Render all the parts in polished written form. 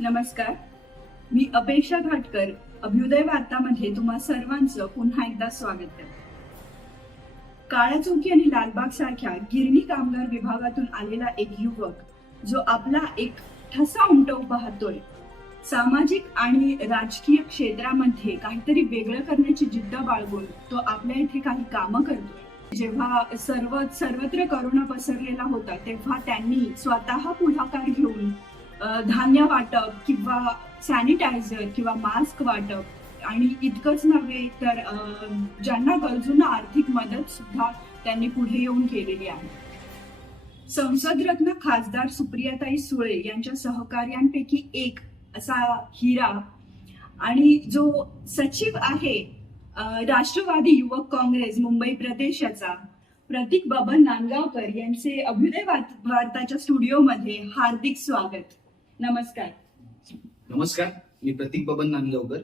नमस्कार. मी अपेक्षा घाटकर. अभ्युदय वार्तामध्ये तुम्हा सर्वांचं पुन्हा एकदा स्वागत करते. काळ्या चौकी आणि लालबाग सारख्या गिरणी कामगार विभागातून आलेला एक युवक जो आपला एक ठसा उमटवू पाहतोय. सामाजिक आणि राजकीय क्षेत्रामध्ये काहीतरी वेगळं करण्याची जिद्द बाळगून तो आपल्या इथे काही कामं करतोय. जेव्हा सर्वत्र करोना पसरलेला होता तेव्हा त्यांनी स्वतः पुढाकार घेऊन धान्य वाटप किंवा सॅनिटायझर किंवा मास्क वाटप आणि इतकंच नव्हे तर ज्यांना गरजूंना आर्थिक मदत सुद्धा त्यांनी पुढे येऊन केलेली आहे. संसदरत्न खासदार सुप्रियाताई सुळे यांच्या सहकार्यांपैकी एक असा हिरा आणि जो सचिव आहे राष्ट्रवादी युवक काँग्रेस मुंबई प्रदेशाचा प्रतीक बबन नांदगावकर यांचे अभ्युदय वार्ताच्या स्टुडिओमध्ये हार्दिक स्वागत. नमस्कार. नमस्कार, मी प्रतीक बबन नांदगावकर.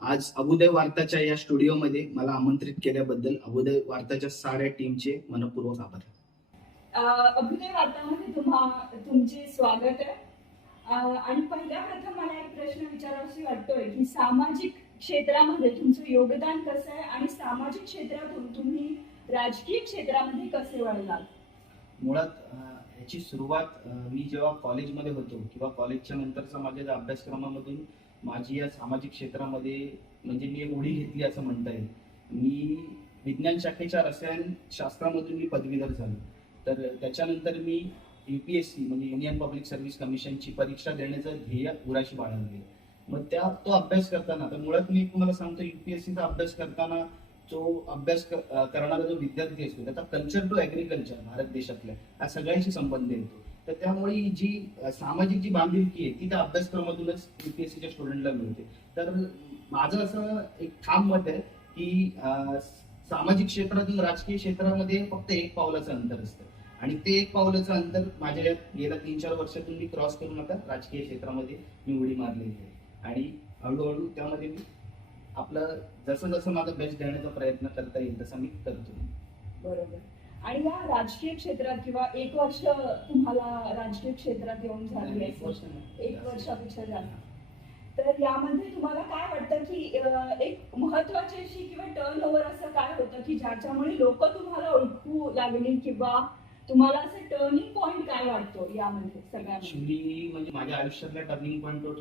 आज अभ्युदय वार्ताच्या या स्टुडिओमध्ये मला आमंत्रित केल्याबद्दल अभ्युदय वार्ताच्या साऱ्या टीमचे मनपूर्वक आभार. अभ्युदय वार्तामध्ये तुमचे स्वागत आहे. आणि पहिल्या प्रथम मला एक प्रश्न विचारावासा वाटतोय की सामाजिक क्षेत्रामध्ये तुमचं योगदान कसं आहे आणि सामाजिक क्षेत्रातून तुम्ही राजकीय क्षेत्रामध्ये कसे वळलात? मुळात याची सुरुवात मी जेव्हा कॉलेजमध्ये होतो किंवा कॉलेजच्या नंतरचा माझ्या अभ्यासक्रमामधून माझी या सामाजिक क्षेत्रामध्ये म्हणजे मी एक उडी घेतली असं म्हणता येईल. मी विज्ञान शाखेच्या रसायन शास्त्रामधून मी पदवीधर झालो. तर त्याच्यानंतर मी UPSC म्हणजे युनियन पब्लिक सर्व्हिस कमिशनची परीक्षा देण्याचं ध्येय उराशी बाळगले. मग तो अभ्यास करताना तर मुळात मी तुम्हाला सांगतो UPSCचा अभ्यास करताना जो अभ्यास करणारा जो विद्यार्थी असतो त्याचा कल्चर टू ऍग्रिकल्चर भारत देशातल्या या सगळ्यांशी संबंध येतो. तर त्यामुळे जी सामाजिक जी बांधिलकी आहे ती त्या अभ्यासक्रमातूनच UPSCच्या स्टुडंटला मिळते. तर माझं असं एक ठाम मत आहे की सामाजिक क्षेत्रातून राजकीय क्षेत्रामध्ये फक्त एक पावलाचं अंतर असतं आणि ते एक पावलाचं अंतर माझ्या गेल्या 3-4 वर्षातून मी क्रॉस करून आता राजकीय क्षेत्रामध्ये मी उडी मारलेली आहे आणि हळूहळू त्यामध्ये मी आपलं जसं जसं माझा बेस्ट देण्याचा प्रयत्न करता येईल तसं मी करतो. बरोबर. आणि या राजकीय क्षेत्रात किंवा 1 वर्ष तुम्हाला राजकीय क्षेत्रात येऊन झाली आहे, 1 वर्षापेक्षा जास्त. तर यामध्ये तुम्हाला काय वाटतं की एक महत्वाची अशी किंवा टर्न ओव्हर असं काय होतं की ज्याच्यामुळे लोक तुम्हाला ओळखू लागली किंवा तुम्हाला असं टर्निंग पॉइंट काय वाटतो यामध्ये सगळ्यामध्ये? म्हणजे माझ्या आयुष्यातला टर्निंग पॉइंट तो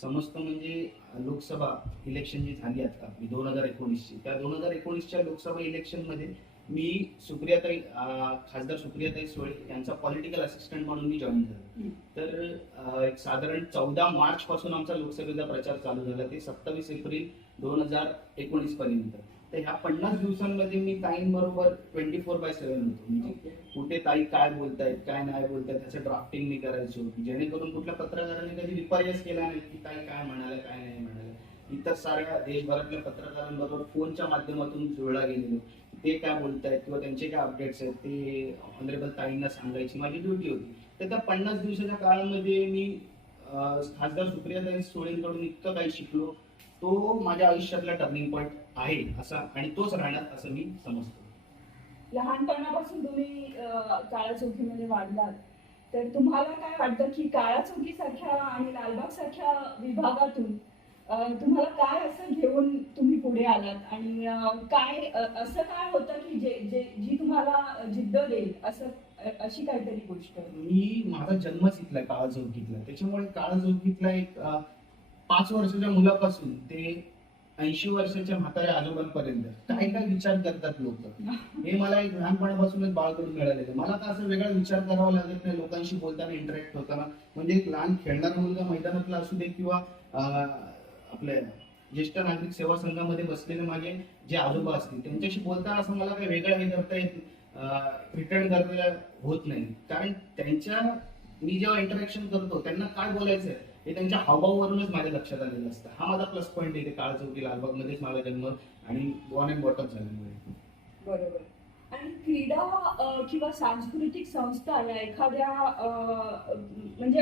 समजतो म्हणजे लोकसभा इलेक्शन जी झाली आता 2019ची त्या 2019च्या लोकसभा इलेक्शन मध्ये मी खासदार सुप्रियाताई सुळे यांचा पॉलिटिकल असिस्टंट म्हणून मी जॉईन झालो. तर एक साधारण 14 मार्च पासून आमचा लोकसभेचा प्रचार चालू झाला ते 27 एप्रिल 2019 पर्यंत. तर ह्या 50 दिवसांमध्ये मी ताईंबरोबर 24/7 होतो. म्हणजे कुठे ताई काय बोलतायत काय नाही बोलतायत त्याचं ड्राफ्टिंग मी करायचो जेणेकरून कुठल्या पत्रकाराने कधी विपर्यास केला नाही की ताई काय म्हणाले काय नाही म्हणाले. इतर साऱ्या देशभरातल्या पत्रकारांबरोबर फोनच्या माध्यमातून जुळला गेलेलो ते काय बोलतायत किंवा त्यांचे काय अपडेट्स आहेत ते ऑनरेबल ताईंना सांगायची माझी ड्युटी होती. तर त्या 50 दिवसाच्या काळामध्ये मी खासदार सुप्रियाताई सुळेंकडून इतकं काही शिकलो. तो माझ्या आयुष्यातला टर्निंग पॉइंट आहे असा आणि तोच राहणार असं मी समजतो. लहानपणापासून तुम्ही काळा चौकीमध्ये वाढलात तर तुम्हाला काय वाटतं की काळा चौकी सारख्या आणि लालबाग सारख्या विभागातून तुम्हाला काय असं घेऊन तुम्ही पुढे आलात आणि काय असं काय होतं की जी तुम्हाला जिद्द देईल अशी काहीतरी गोष्ट? माझा जन्मच इथला काळा चौकीतला त्याच्यामुळे काळा चौकीतला एक 5 वर्षाच्या मुलापासून ते 80 वर्षाच्या म्हाताऱ्या आजोबांपर्यंत काय काय विचार करतात लोक हे मला एक लहानपणापासूनच बाळकडून मिळालेलं. मला तर असं वेगळा विचार करावा लागत नाही लोकांशी बोलताना इंटरॅक्ट होताना. म्हणजे एक लहान खेळणारा मुलगा मैदानातला असू दे किंवा आपल्या ज्येष्ठ नागरिक सेवा संघामध्ये बसलेले माझे जे आजोबा असतील त्यांच्याशी बोलताना असं मला काही वेगळं हे करता येत प्रिटेंड करता होत नाही. कारण मी जेव्हा इंटरॅक्शन करतो त्यांना काय बोलायचं हे त्यांच्या हावभावावरूनच माझ्या लक्षात आलेलं असतं. हा माझा प्लस पॉईंट आहे. काळा चौकी लालबाग मध्येच माझा जन्म आणि बॉर्न अँड बॉटम झाल्यामुळे. बरोबर. आणि क्रीडा किंवा सांस्कृतिक संस्था या एखाद्या म्हणजे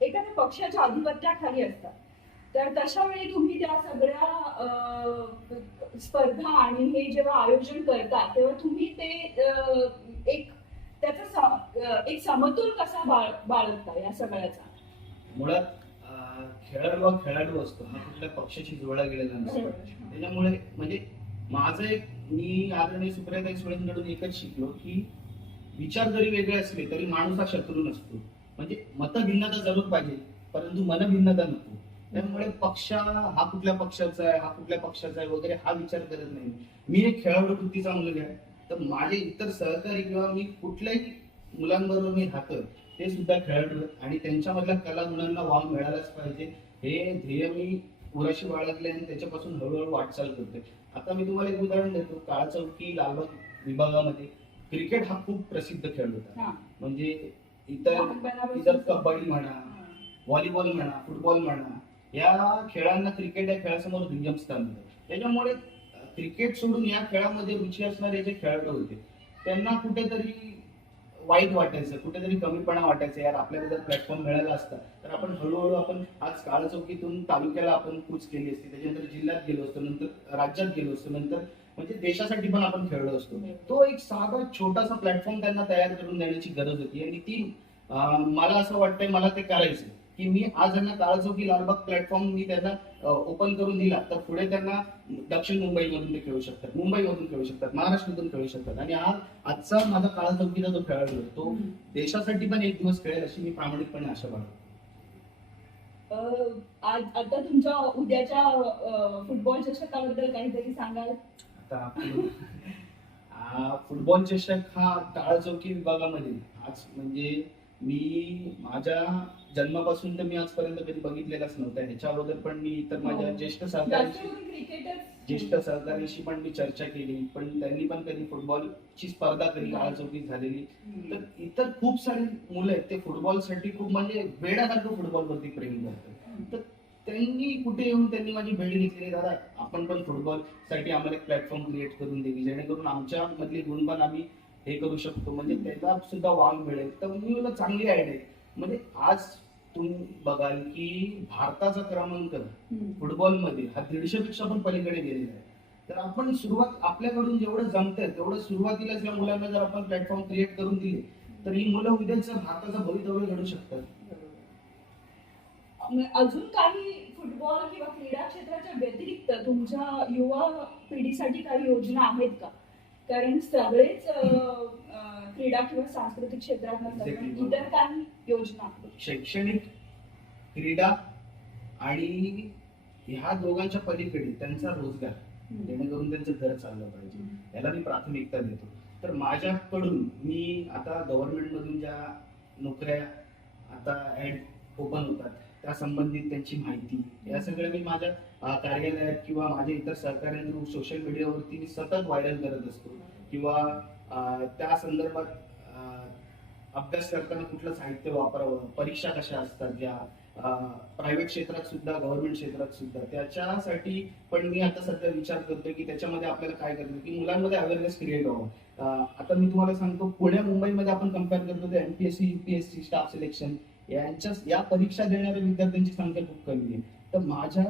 एखाद्या पक्षाच्या अधिपत्याखाली असतात. तर तशा वेळी तुम्ही त्या सगळ्या स्पर्धा आणि हे जेव्हा आयोजन करता तेव्हा तुम्ही ते त्याचा एक समतोल कसा बाळगता या सगळ्याचा? मुळात खेळाडू हा खेळाडू असतो, हा कुठल्या पक्षाची जुळला गेलेला नसतो. त्याच्यामुळे म्हणजे माझं एक, मी आदरणीय सुप्रियाताई सुळेंकडून एकच शिकलो की विचार जरी वेगळे असले तरी माणूस हा शत्रू नसतो. म्हणजे मतभिन्नता जरूर पाहिजे, परंतु मनभिन्नता नको. त्यामुळे पक्ष हा कुठल्या पक्षाचा आहे, हा कुठल्या पक्षाचा आहे वगैरे हा विचार करत नाही. मी एक खेळाडू वृत्तीचा मुलगा आहे, तर माझे इतर सहकारी किंवा मी कुठल्याही मुलांबरोबर मी राहतोय ते सुद्धा खेळाडू आहेत आणि त्यांच्यामधल्या कला गुणांना वाव मिळालाच पाहिजे हे ध्येय मी पुराशी बाळगले आणि त्याच्यापासून हळूहळू वाटचाल करतोय. आता मी तुम्हाला एक उदाहरण देतो. काळा चौकी लालबाग विभागामध्ये क्रिकेट हा खूप प्रसिद्ध खेळ होता. म्हणजे इतर कबड्डी म्हणा, व्हॉलीबॉल म्हणा, फुटबॉल म्हणा, या खेळांना क्रिकेट या खेळासमोर दुय्यम स्थान होतं. त्याच्यामुळे क्रिकेट सोडून या खेळामध्ये रुची असणारे जे खेळाडू होते त्यांना कुठेतरी वाईट वाटायचं, कुठेतरी कमीपणा वाटायचं. यार आपल्याला जर प्लॅटफॉर्म मिळाला असता तर आपण हळूहळू आपण आज काळा चौकीतून तालुक्याला आपण कूच केली असती, त्याच्यानंतर जिल्ह्यात गेलो असतो, नंतर राज्यात गेलो असतो, नंतर म्हणजे देशासाठी पण आपण खेळलो असतो. तो एक साधा छोटासा प्लॅटफॉर्म त्यांना तयार करून देण्याची गरज होती आणि ती मला असं वाटतंय मला ते करायचं की मी आज यांना काळा चौकी लालबाग प्लॅटफॉर्म मी त्यांना ओपन करून दिला तर पुढे त्यांना दक्षिण मुंबईमधून ते खेळू शकतात, मुंबईमधून खेळू शकतात, महाराष्ट्रातून खेळू शकतात. आणि आजचा माझा काळा चौकीचा जो खेळाडू आहे तो देशासाठी पण एक दिवस खेळेल अशी मी प्रामाणिकपणे आशा बाळगतो. आता तुमच्या उद्याच्या फुटबॉल चषकाबद्दल काहीतरी सांगाल? आता फुटबॉल चषक हा काळा चौकी विभागामध्ये आज म्हणजे मी माझ्या जन्मापासून तर मी आजपर्यंत कधी बघितलेलाच नव्हता. ह्याच्या अगोदर पण मी इतर माझ्या ज्येष्ठ सहकाऱ्यांशी पण मी चर्चा केली, पण त्यांनी पण कधी फुटबॉलची स्पर्धा कधी काळा चौकीत झालेली. तर इतर खूप सारी मुलं आहेत ते फुटबॉलसाठी खूप म्हणजे वेड्यासारखं फुटबॉलवरती प्रेम करतात. तर त्यांनी कुठे येऊन त्यांनी माझी भेट घेतली, दादा आपण पण फुटबॉल साठी आम्हाला एक प्लॅटफॉर्म क्रिएट करून देवी जेणेकरून आमच्या मधले गुण पण आम्ही हे करू शकतो, म्हणजे त्याला सुद्धा वाव मिळेल. तर मी मला चांगली आयडिया. म्हणजे आज तुम्ही बघाल की भारताचा क्रमांक फुटबॉलमध्ये हा 150 पेक्षा पण पलीकडे गेलेला आहे. तर आपण सुरुवात आपल्याकडून जेवढं जमतंय तेवढं सुरुवातीलाच या मुलांना जर आपण प्लॅटफॉर्म क्रिएट करून दिले तर ही मुलं उद्याचं भारताचं भवितव्य घडू शकतात. अजून काही फुटबॉल किंवा क्रीडा क्षेत्राच्या व्यतिरिक्त तुमच्या युवा पिढीसाठी काही योजना आहेत का? कारण सगळेच क्रीडा किंवा सांस्कृतिक क्षेत्रात नसतात, इतर काही योजना? शैक्षणिक, क्रीडा आणि ह्या दोघांच्या पलीकडे त्यांचा रोजगार, जेणेकरून त्यांचं घर चाललं पाहिजे, याला मी प्राथमिकता देतो. तर माझ्याकडून मी आता गव्हर्नमेंट मधून ज्या नोकऱ्या आता ऍड ओपन होतात त्या संबंधित त्यांची माहिती या सगळ्या मी माझ्या कार्यालयात किंवा माझ्या इतर सहकार्यांकडून सोशल मीडियावरती मी सतत व्हायरल करत असतो. किंवा त्या संदर्भात अभ्यास करताना कुठलं साहित्य वापरावं, परीक्षा कशा असतात ज्या प्रायव्हेट क्षेत्रात सुद्धा गव्हर्नमेंट क्षेत्रात सुद्धा, त्याच्यासाठी पण मी आता सध्या विचार करतोय की त्याच्यामध्ये आपल्याला काय करायचं की मुलांमध्ये अवेअरनेस क्रिएट व्हावं. आता मी तुम्हाला सांगतो, पुणे मुंबईमध्ये आपण कम्पेअर करतो तर एमपीएससी युपीएससी स्टाफ सिलेक्शन या परीक्षा देणाऱ्या विद्यार्थ्यांची संख्या खूप कमी आहे. तर माझ्या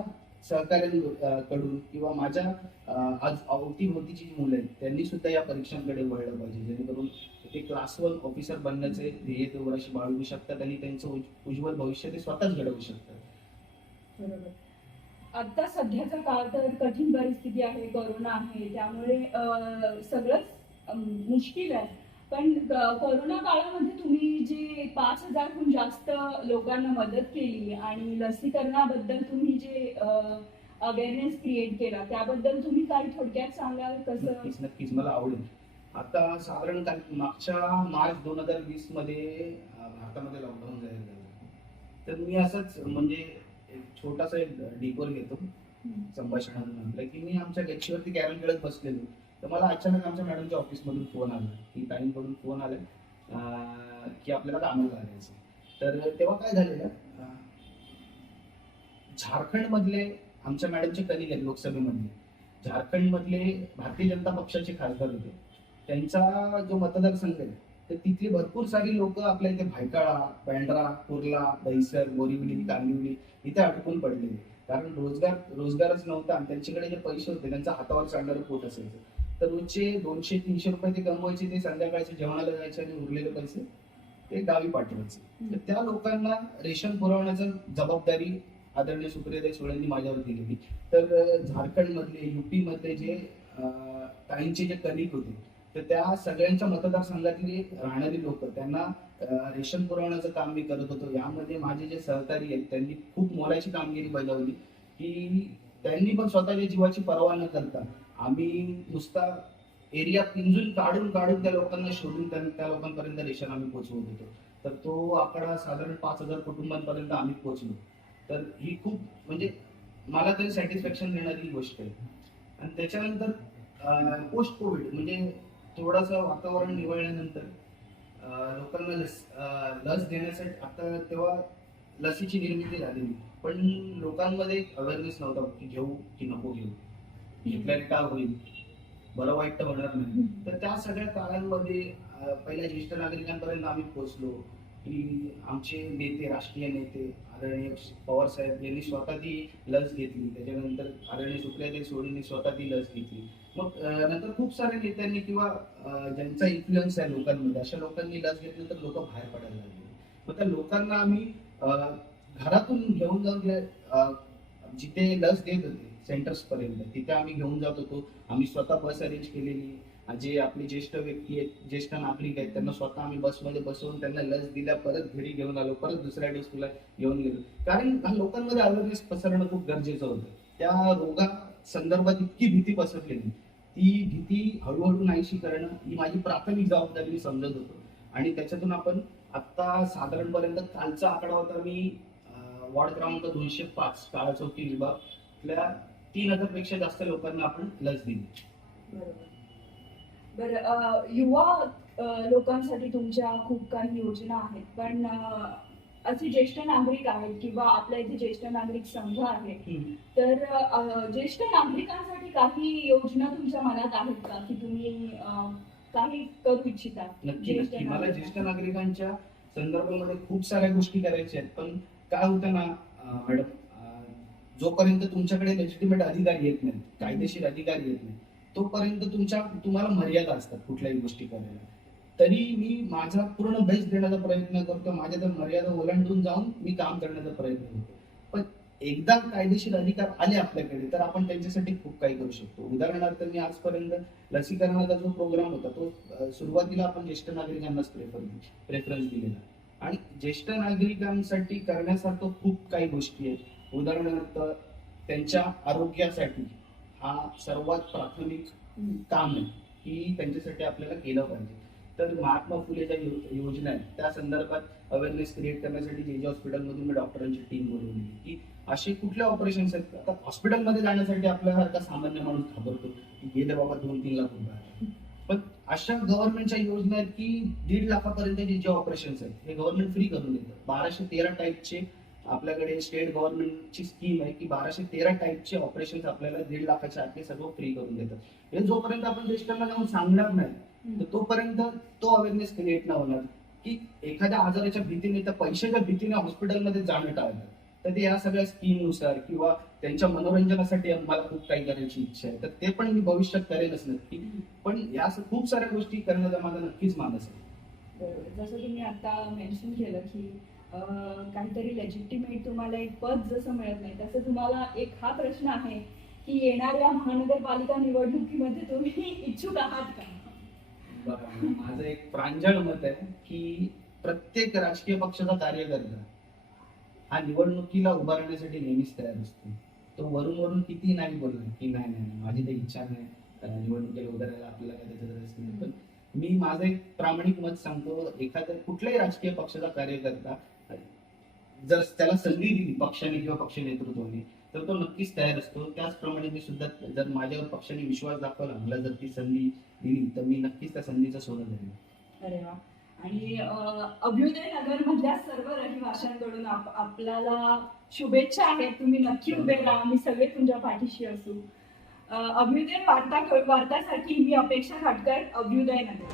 सहकार्यांकडून किंवा माझ्या आज अवतीभोवतीची जी मुलं आहेत त्यांनी सुद्धा या परीक्षांकडे वळलं पाहिजे, जेणेकरून ते क्लास 1 ऑफिसर बनण्याचे ध्येय ते वर्षी बाळगू शकतात आणि त्यांचं उज्ज्वल भविष्य ते स्वतःच घडवू शकतात. बरोबर. आता सध्याचा काळ तर कठीण परिस्थिती आहे, कोरोना आहे, त्यामुळे सगळंच मुश्किल आहे. पण कोरोना काळामध्ये तुम्ही जे 5,000हून जास्त लोकांना मदत केली आणि लसीकरणाबद्दल तुम्ही जे अवेअरनेस क्रिएट केला त्याबद्दल तुम्ही काही थोडक्यात सांगाल कसं? नक्कीच मला आवडेल. आता साधारण मागच्या मार्च 2020 मध्ये भारतामध्ये लॉकडाऊन जाहीर झालं. तर मी असंच म्हणजे एक छोटासा एक डिपोर घेतो संभाषणातून म्हटलं की मी आमच्या गच्चीवरती कॅरम खेळत बसलेलो, तर मला अचानक आमच्या मॅडमच्या ऑफिस मधून फोन आला की ताईंकडून फोन आला की आपल्याला कामाला लागायचं. तर तेव्हा काय झालेलं, झारखंड मधले आमच्या मॅडमचे कलिग आहेत लोकसभेमधले, झारखंड मधले भारतीय जनता पक्षाचे खासदार होते. त्यांचा जो मतदारसंघ आहे तर तिथली भरपूर सारी लोक आपल्या इथे भायखळा, बँड्रा, कुर्ला, दहिसर, बोरिवली, कांदिवली इथे अडकून पडलेले, कारण रोजगारच नव्हता आणि त्यांच्याकडे जे पैसे होते त्यांचा हातावर चालणारं पोट असायचं. तर रोजचे 200-300 रुपये ते कमवायचे, ते संध्याकाळचे जेवणाला जायचे आणि उरलेले पैसे ते गावी पाठवायचे. तर त्या लोकांना रेशन पुरवण्याची जबाबदारी आदरणीय सुप्रियाताई सुळेंनी माझ्यावर दिलेली. तर झारखंडमधले, युपी मधले जे ताईंचे जे कलिग होते, तर त्या सगळ्यांच्या मतदारसंघातली राहणारी लोक, त्यांना रेशन पुरवण्याचं काम मी करत होतो. यामध्ये माझे जे सहकारी आहेत त्यांनी खूप मोलाची कामगिरी बजावली, की त्यांनी पण स्वतःच्या जीवाची पर्वा न करता आम्ही नुसता एरिया पिंजून काढून काढून त्या लोकांना शोधून त्या लोकांपर्यंत रेशन आम्ही पोहोचवत होतो. तर तो आकडा साधारण 5,000 कुटुंबांपर्यंत आम्ही पोहोचलो. तर ही खूप म्हणजे मला तरी सॅटिस्फॅक्शन देणारी गोष्ट आहे. आणि त्याच्यानंतर पोस्ट कोविड म्हणजे थोडंसं वातावरण निवळल्यानंतर लोकांना लस देण्यासाठी आता तेव्हा लसीची निर्मिती झालेली, पण लोकांमध्ये अवेअरनेस नव्हता की घेऊ की नको घेऊ, घेतल्याने काय होईल, बरं वाईट तर होणार नाही. तर त्या सगळ्या काळांमध्ये पहिल्या ज्येष्ठ नागरिकांपर्यंत आम्ही पोहोचलो, की आमचे नेते, राष्ट्रीय नेते आदरणीय पवार साहेब यांनी स्वतः ती लस घेतली. त्याच्यानंतर आदरणीय सुप्रियाताई सुळेंनी स्वतः ती लस घेतली. मग नंतर खूप साऱ्या नेत्यांनी किंवा ज्यांचा इन्फ्लुएन्स आहे लोकांमध्ये, अशा लोकांनी लस घेतली तर लोक बाहेर पडायला लागले. मग त्या लोकांना आम्ही घरातून घेऊन जाऊन जिथे लस देत होते सेंटर्स पर्यंत, तिथे आम्ही घेऊन जात होतो. आम्ही स्वतः बस अरेंज केलेली. जे आपले ज्येष्ठ व्यक्ती आहेत, ज्येष्ठ नागरिक आहेत, त्यांना स्वतः आम्ही बसमध्ये बसवून त्यांना लस दिल्या, परत घरी घेऊन आलो, परत दुसऱ्या डोसला घेऊन गेलो. कारण लोकांमध्ये अवेअरनेस पसरणं खूप गरजेचं होतं. त्या रोगा संदर्भात इतकी भीती पसरलेली, ती भीती हळूहळू नाहीशी करणं ही माझी प्राथमिक जबाबदारी मी समजत होतो. आणि त्याच्यातून आपण आता साधारणपर्यंत कालचा आकडा होता, मी वॉर्ड क्रमांक 205 काळा चौकी विभागातल्या 3,000 पेक्षा जास्त लोकांना आपण लस दिली. बरोबर. बरं, युवा लोकांसाठी तुमच्या खूप काही योजना आहेत, पण असे ज्येष्ठ नागरिक आहेत किंवा आपल्या इथे ज्येष्ठ नागरिक संघ आहे, तर ज्येष्ठ नागरिकांसाठी काही योजना तुमच्या मनात आहेत का, की तुम्ही काही करू इच्छिता? नक्की मला ज्येष्ठ नागरिकांच्या संदर्भामध्ये खूप साऱ्या गोष्टी करायच्या आहेत. पण काय होतं ना मॅडम, जोपर्यंत तुमच्याकडे लेजिटिमेट अधिकार येत नाही, कायदेशीर अधिकार येत नाही, तोपर्यंत तुम्हाला मर्यादा असतात कुठल्याही गोष्टी करायला. तरी मी माझा पूर्ण बेस्ट देण्याचा प्रयत्न करतो, माझ्या त्या मर्यादा ओलांडून जाऊन मी काम करण्याचा प्रयत्न करतो. पण एकदा कायदेशीर अधिकार आले आपल्याकडे तर आपण त्यांच्यासाठी खूप काही करू शकतो. उदाहरणार्थ मी आजपर्यंत लसीकरणाचा जो प्रोग्राम होता तो सुरुवातीला आपण ज्येष्ठ नागरिकांनाच प्रेफरन्स दिलेला. आणि ज्येष्ठ नागरिकांसाठी करण्यासारखं खूप काही गोष्टी आहेत. उदाहरणार्थ त्यांच्या आरोग्यासाठी हा सर्वात प्राथमिक काम आहे की त्यांच्यासाठी आपल्याला केलं पाहिजे. तर महात्मा फुले ज्या योजना आहेत त्या संदर्भात अवेअरनेस क्रिएट करण्यासाठी जे हॉस्पिटलमधून मी डॉक्टरांची टीम बोलवली की असे कुठले ऑपरेशन्स आहेत. आता हॉस्पिटलमध्ये जाण्यासाठी आपल्यासारखा सामान्य माणूस घाबरतो की गेले बाबा 2-3 लाख रुपये, पण अशा गव्हर्नमेंटच्या योजना आहेत की 1.5 लाखापर्यंतचे जे ऑपरेशन्स आहेत हे गव्हर्नमेंट फ्री करून देतं. 1213 टाईपचे आपल्याकडे स्टेट गव्हर्नमेंटची स्कीम आहे की 1213 टाईपचे ऑपरेशन आपल्याला 1.5 लाखाच्या आतले सर्व फ्री करून देतात. हे जोपर्यंत आपण ज्येष्ठांना जाऊन सांगणार नाही तर तोपर्यंत तो अवेअरनेस क्रिएट नाही होणार. की एखाद्या आजाराच्या भीतीने, त्या पैशाच्या भीतीने हॉस्पिटलमध्ये जाणं टाळतात. तर ते या सगळ्या स्कीमनुसार किंवा त्यांच्या मनोरंजनासाठी मला खूप काही करायची इच्छा आहे, तर ते पण मी भविष्यात करेनच नक्की. पण या खूप साऱ्या गोष्टी करण्याचा माझा नक्कीच मानस आहे. बरोबर. जसं तुम्ही आता मेन्शन केलं की काहीतरी लेजिटिमेट तुम्हाला एक पद जसं मिळत नाही, तसं तुम्हाला एक हा प्रश्न आहे की येणाऱ्या महानगरपालिका निवडणुकीमध्ये तुम्ही इच्छुक आहात का? बरं, माझं एक प्रांजळ मत आहे की प्रत्येक राजकीय पक्षाचा कार्यकर्ता हा निवडणुकीला उभा राहण्यासाठी नेहमीच तयार असतो. तो वरून वरून किती नाही बोलला की नाही नाही माझी काही इच्छा नाही निवडणुकीला उभं राहायला, आपल्याला काय त्याच्यात रस नाही. पण मी माझं एक प्रामाणिक मत सांगतो, एखाद्या कुठल्याही राजकीय पक्षाचा कार्यकर्ता जर त्याला संधी दिली पक्षाने किंवा पक्ष नेतृत्वाने तर तो नक्कीच तयार असतो. त्याचप्रमाणे मी सुद्धा जर माझ्यावर पक्षाने विश्वास दाखवला, मला जर ती संधी दिली तर मी नक्कीच त्या संधीचा सोनं धरेन. अरे वा. आणि अभ्युदय नगर मधल्या सर्व रहिवाशांकडून आपल्याला शुभेच्छा आहेत. तुम्ही नक्की उभे राहा, आम्ही सगळे तुमच्या पाठीशी असू. अभ्युदय वार्तासाठी मी अपेक्षा खाटकर, अभ्युदय नगर.